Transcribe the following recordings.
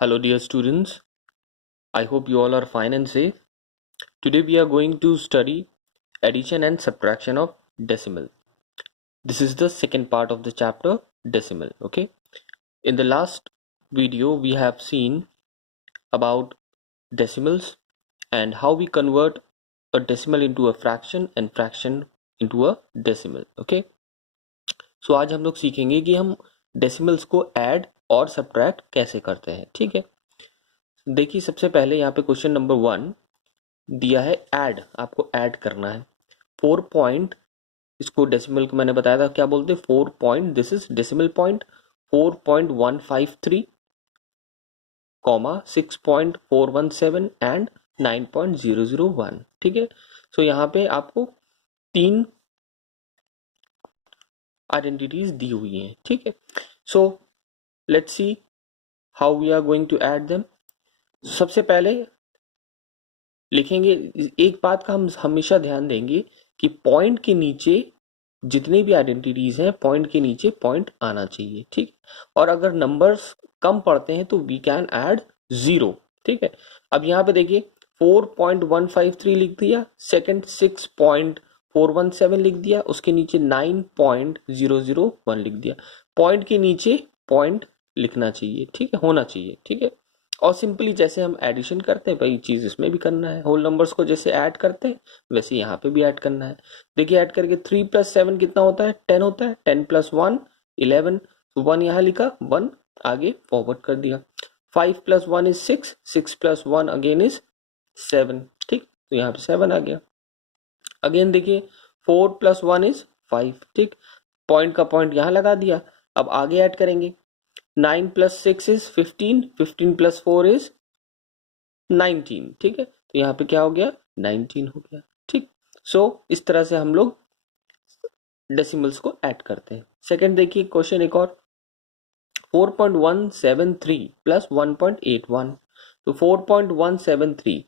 Hello dear students, I hope you all are fine and safe. Today we are going to study addition and subtraction of decimal. This is the second part of the chapter decimal, okay? In the last video we have seen about decimals and how we convert a decimal into a fraction and fraction into a decimal, okay? So आज हम लोग सीखेंगे कि हम decimals को add और subtract कैसे करते हैं, ठीक है? देखिए सबसे पहले यहाँ पे क्वेश्चन नंबर 1 दिया है ऐड, आपको ऐड करना है 4 पॉइंट, इसको डेसिमल को मैंने बताया था क्या बोलते हैं 4 point, this is decimal point 4.153 comma 6.417 and 9.001, ठीक है। सो यहाँ पे आपको 3 आइडेंटिटीज दी हुई हैं, ठीक है। So let's see how we are going to add them. सबसे पहले लिखेंगे, एक बात का हम हमेशा ध्यान देंगे कि पॉइंट के नीचे जितने भी आइडेंटिटीज हैं पॉइंट के नीचे पॉइंट आना चाहिए, ठीक। और अगर नंबर्स कम पड़ते हैं तो वी कैन ऐड 0, ठीक है। अब यहाँ पे देखिए 4.153 लिख दिया, सेकंड 6.417 लिख दिया, उसके नीचे 9.001 लिख दिया। पॉइंट के नीचे पॉइंट लिखना चाहिए, ठीक है, होना चाहिए, ठीक है। और सिंपली जैसे हम एडिशन करते हैं वही चीज इसमें भी करना है, होल नंबर्स को जैसे ऐड करते हैं वैसे यहाँ पे भी ऐड करना है। देखिए ऐड करके 3 + 7 कितना होता है, 10 होता है। 10 + 1 11, तो 1 यहाँ लिखा, 1 आगे फॉरवर्ड कर दिया। 5 + 1 इज 6, 6 + 1 अगेन इज 7, ठीक, तो यहाँ पे 7 आ गया। अगेन देखिए 4 + 1 इज 5, ठीक, पॉइंट का पॉइंट यहाँ लगा दिया। अब आगे ऐड करेंगे 9 + 6 इज 15, 15 + 4 इज 19, ठीक है, तो यहाँ पे क्या हो गया 19 हो गया, ठीक। सो इस तरह से हम लोग डेसिमल्स को ऐड करते हैं। सेकंड देखिए क्वेश्चन एक और 4.173 + 1.81, तो 4.173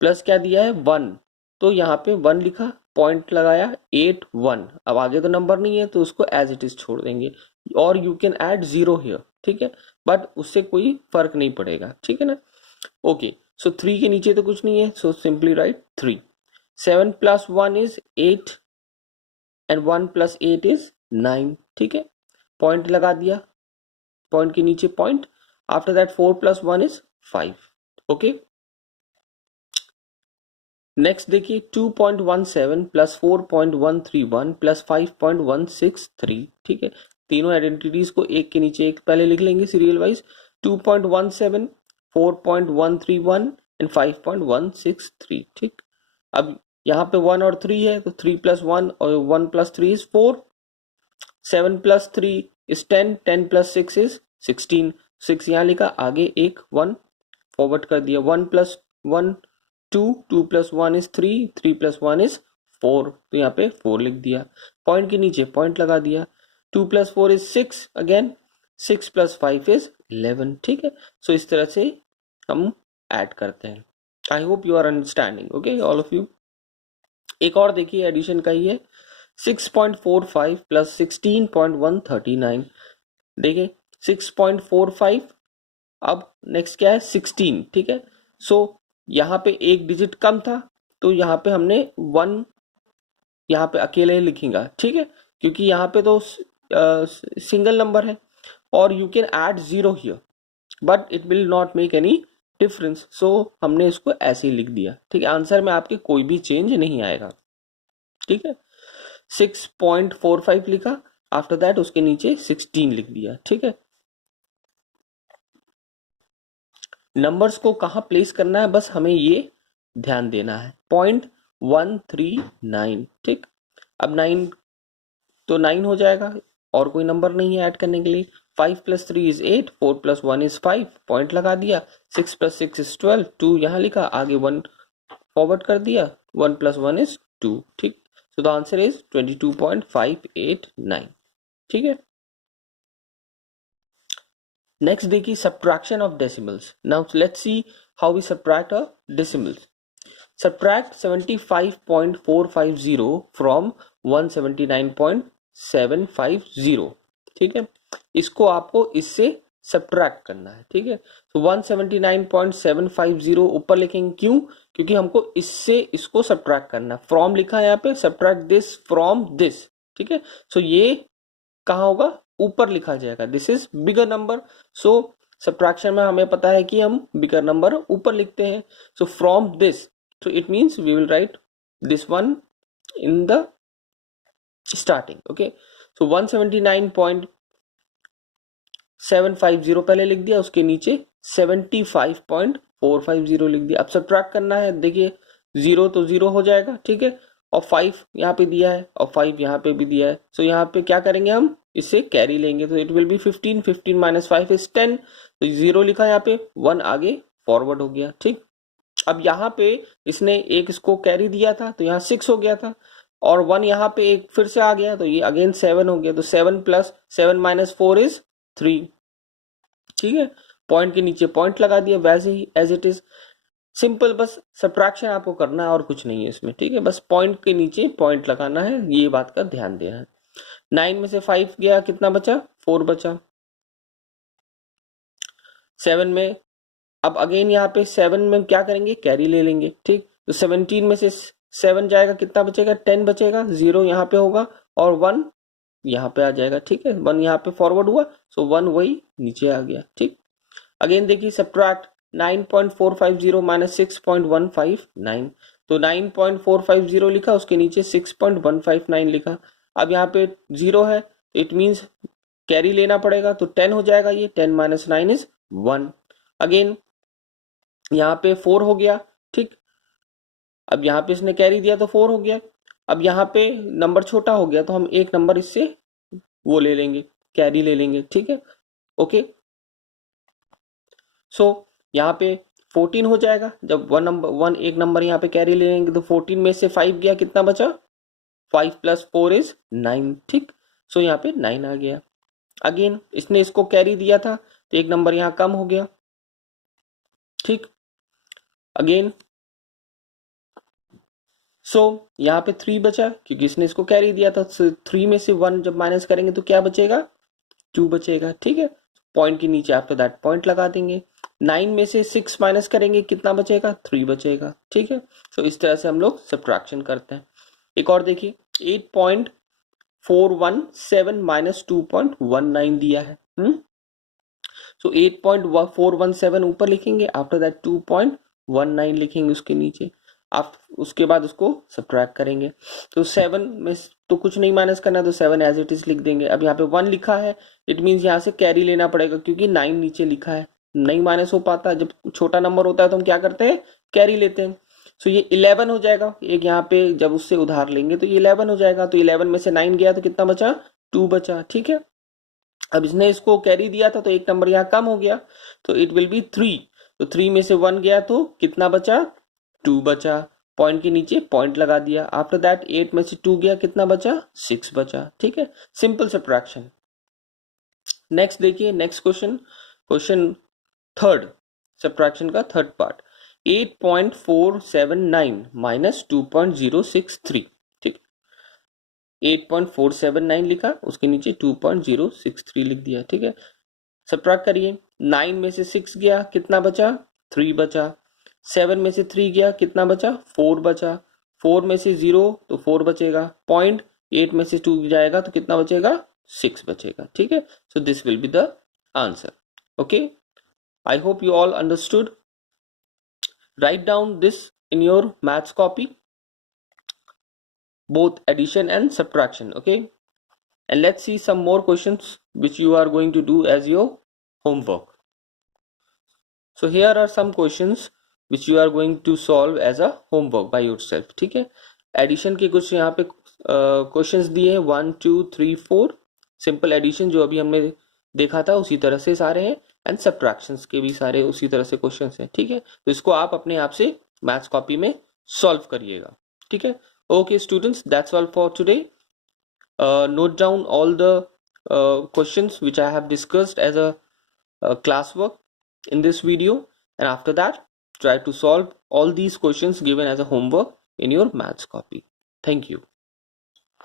प्लस क्या दिया है 1, तो यहाँ पे 1 लिखा, पॉइंट लगाया 8 1, अब आगे तो नंबर नहीं है तो उसको एज इट इज छोड़ देंगे, और यू कैन ऐड 0 हियर, ठीक है, बट उससे कोई फर्क नहीं पड़ेगा, ठीक है ना। ओके, सो 3 के नीचे तो कुछ नहीं है, so simply write 3। 7 + 1 is 8 and 1 + 8 is 9, ठीक है, पॉइंट लगा दिया, पॉइंट के नीचे point. After that 4 + 1 is 5, okay. Next देखिए 2.17 + 4.131 + 5.163, ठीक है, तीनों आइडेंटिटीज को एक के नीचे एक पहले लिख लेंगे सीरियल वाइज। 2.17, 4.131 एंड 5.163, ठीक। अब यहाँ पे 1 और 3 है तो 3 + 1 और 1 + 3 इज 4, 7 + 3 इज 10, 10 + 6 इज 16, 6 यहाँ लिखा, आगे एक 1 फॉरवर्ड कर दिया। 1 + 1 2, 2 + 1 इज 3, 3 + 1 इज 4, तो यहाँ पे 4 लिख दिया, पॉइंट के नीचे पॉइंट लगा दिया। 2 + 4 इज 6, अगेन 6 + 5 इज 11, ठीक है। सो इस तरह से हम ऐड करते हैं। I hope you are understanding, okay all of you. एक और देखिए एडिशन का ही है 6.45 + 16.139, देखिए 6.45, अब नेक्स्ट क्या है 16, ठीक है। सो यहाँ पे एक डिजिट कम था तो यहाँ पे हमने 1 यहाँ पे अकेले लिखेगा, ठीक है, क्योंकि यहाँ पे तो सिंगल नंबर है, और you can add 0 here but it will not make any difference, so हमने इसको ऐसे ही लिख दिया, ठीक है। आंसर में आपके कोई भी चेंज नहीं आएगा, ठीक है। 6.45 लिखा, आफ्टर दैट उसके नीचे 16 लिख दिया, ठीक है। नंबर्स को कहाँ प्लेस करना है बस हमें ये ध्यान देना है, 0.139, ठीक। अब 9 तो 9 हो जाएगा, और कोई नंबर नहीं है ऐड करने के लिए। 5 + 3 इज 8, 4 + 1 इज 5, पॉइंट लगा दिया। 6 + 6 इज 12, 2 यहाँ लिखा, आगे 1 फॉरवर्ड कर दिया। 1 + 1 इज 2, ठीक। सो द आंसर इज 22.589, ठीक है। नेक्स्ट देखिए subtraction of decimals. Now let's see how we subtract a decimals. Subtract 75.450 from 179.750, ठीक है। इसको आपको इससे सब्ट्रैक्ट करना है, ठीक है। तो 179.750 ऊपर लिखेंगे, क्यों? क्योंकि हमको इससे इसको सब्ट्रैक्ट करना है। फ्रॉम लिखा है यहाँ पे, सब्ट्रैक्ट दिस फ्रॉम दिस, ठीक है। सो ये कहाँ होगा? ऊपर लिखा जाएगा। This is bigger number, so subtraction में हमें पता है कि हम बिगर नंबर ऊपर लिखते हैं। So from this, so it means we will write this one in the starting, okay। so 179.750 पहले लिख दिया, उसके नीचे 75.450 लिख दिया। अब सब्ट्रैक्ट करना है, देखिए 0 तो 0 हो जाएगा, ठीक है, और 5 यहाँ पे दिया है और 5 यहाँ पे भी दिया है। सो यहाँ पे क्या करेंगे, हम इससे कैरी लेंगे, तो it will be 15, 15 minus 5 is 10, तो 0 लिखा है यहाँ पे, 1 आगे फॉरवर्ड हो गया, ठीक। अब यहाँ पे इसने एक इसको कैरी दिया था तो यहाँ 6 हो गया था, और 1 यहाँ पे एक फिर से आ गया तो ये अगेन 7 हो गया, तो 7 प्लस 7 माइनस 4 इज 3, ठीक है। पॉइंट के नीचे पॉइंट लगा दिया वैसे ही एज इट इज, सिंपल, बस सब्ट्रैक्शन आपको करना है और कुछ नहीं है इसमें, ठीक है। बस पॉइंट के नीचे पॉइंट लगाना है, ये बात का ध्यान देना है। 9 में से 5 गया, कितना बचा? 4 बचा। 7 में, अब अगेन यहाँ पे 7 में क्या करेंगे, कैरी ले लेंगे, ठीक। तो 17 में से 7 जाएगा, कितना बचेगा? 10 बचेगा, 0 यहाँ पे होगा और 1 यहाँ पे आ जाएगा, ठीक है। 1 यहाँ पे फॉरवर्ड हुआ, सो 1 वही नीचे आ गया, ठीक। अगेन देखिए सब्ट्रैक्ट 9.450 माइनस 6.159, तो 9.450 लिखा, उसके नीचे 6.159 लिखा। अब यहाँ पे 0 है, तो इट मीन्स कैरी लेना पड़ेगा, तो 10 हो जाएगा ये, 10 माइनस 9 इज 1। अगेन यहाँ पे 4 हो गया, ठीक। अब यहाँ पे इसने कैरी दिया तो 4 हो गया। अब यहाँ पे नंबर छोटा हो गया तो हम एक नंबर इससे वो ले लेंगे, कैरी ले लेंगे, ठीक है, ओके। सो यहाँ पे 14 हो जाएगा, जब वन एक नंबर यहाँ पे कैरी ले लेंगे, तो 14 में से 5 गया, कितना बचा? 5 प्लस 4 इज 9, ठीक। सो यहाँ पे 9 आ गया। अगेन इसने इसको कैरी दिया था तो एक नंबर यहाँ कम हो गया, ठीक। अगेन सो यहाँ पे 3 बचा, क्योंकि इसने इसको कैरी दिया था। 3 में से 1 जब माइनस करेंगे तो क्या बचेगा? 2 बचेगा, ठीक है। पॉइंट के नीचे आफ्टर दैट पॉइंट लगा देंगे। 9 में से 6 माइनस करेंगे, कितना बचेगा? 3 बचेगा, ठीक है। सो इस तरह से हम लोग सब्ट्रैक्शन करते हैं। एक और देखिए, 8.417 माइनस 2.19 दिया है। सो 8.417 ऊपर लिखेंगे, आफ्टर दैट 2.19 लिखेंगे उसके नीचे, आप उसके बाद उसको सब्ट्रैक्ट करेंगे। तो 7 में तो कुछ नहीं माइनस करना, तो 7 एज इट इज लिख देंगे। अब यहाँ पे 1 लिखा है, इट मीन्स यहाँ से कैरी लेना पड़ेगा, क्योंकि 9 नीचे लिखा है, नहीं माइनस हो पाता। जब छोटा नंबर होता है तो हम क्या करते हैं, कैरी लेते हैं। सो ये 11 हो जाएगा, एक यहाँ पे जब उससे उधार लेंगे तो ये 11 हो जाएगा। तो 11 में से 9 गया तो कितना बचा? 2 बचा, ठीक है। अब इसने इसको कैरी दिया था तो एक नंबर यहाँ कम हो गया, तो इट विल बी 3। तो 3 में से 1 गया तो कितना बचा? 2 बचा। पॉइंट के नीचे पॉइंट लगा दिया। आफ्टर दैट 8 में से 2 गया, कितना बचा? 6 बचा, ठीक है। Simple subtraction. नेक्स्ट देखिए, next question, question third, subtraction का थर्ड पार्ट। 8.479 माइनस 2.063, 8.479 लिखा, उसके नीचे 2.063 लिख दिया, ठीक है। सब्ट्रैक्ट करिए, 9 में से 6 गया, कितना बचा? 3 बचा। 7 में से 3 गया, कितना बचा? 4 बचा। 4 में से 0 तो 4 बचेगा। पॉइंट 8 में से 2 जाएगा तो कितना बचेगा? 6 बचेगा, ठीक है। So this will be the answer, okay. I hope you all understood. Write down this in your maths copy, both addition and subtraction, okay, and let's see some more questions which you are going to do as your homework. So here are some questions which you are going to solve as a homework by yourself, ठीक है। Addition के कुछ यहाँ पे questions दिए हैं, 1 2 3 4, simple addition जो अभी हमने देखा था उसी तरह से सारे हैं, एंड सब्ट्रैक्शंस के भी सारे उसी तरह से क्वेश्चंस हैं, ठीक है। तो इसको आप अपने आप से मैथ्स कॉपी में सॉल्व करिएगा, ठीक है। Okay students, that's all for today. Note down all the questions which I have discussed as a classwork in this video, and after that try to solve all these questions given as a homework in your maths copy. Thank you.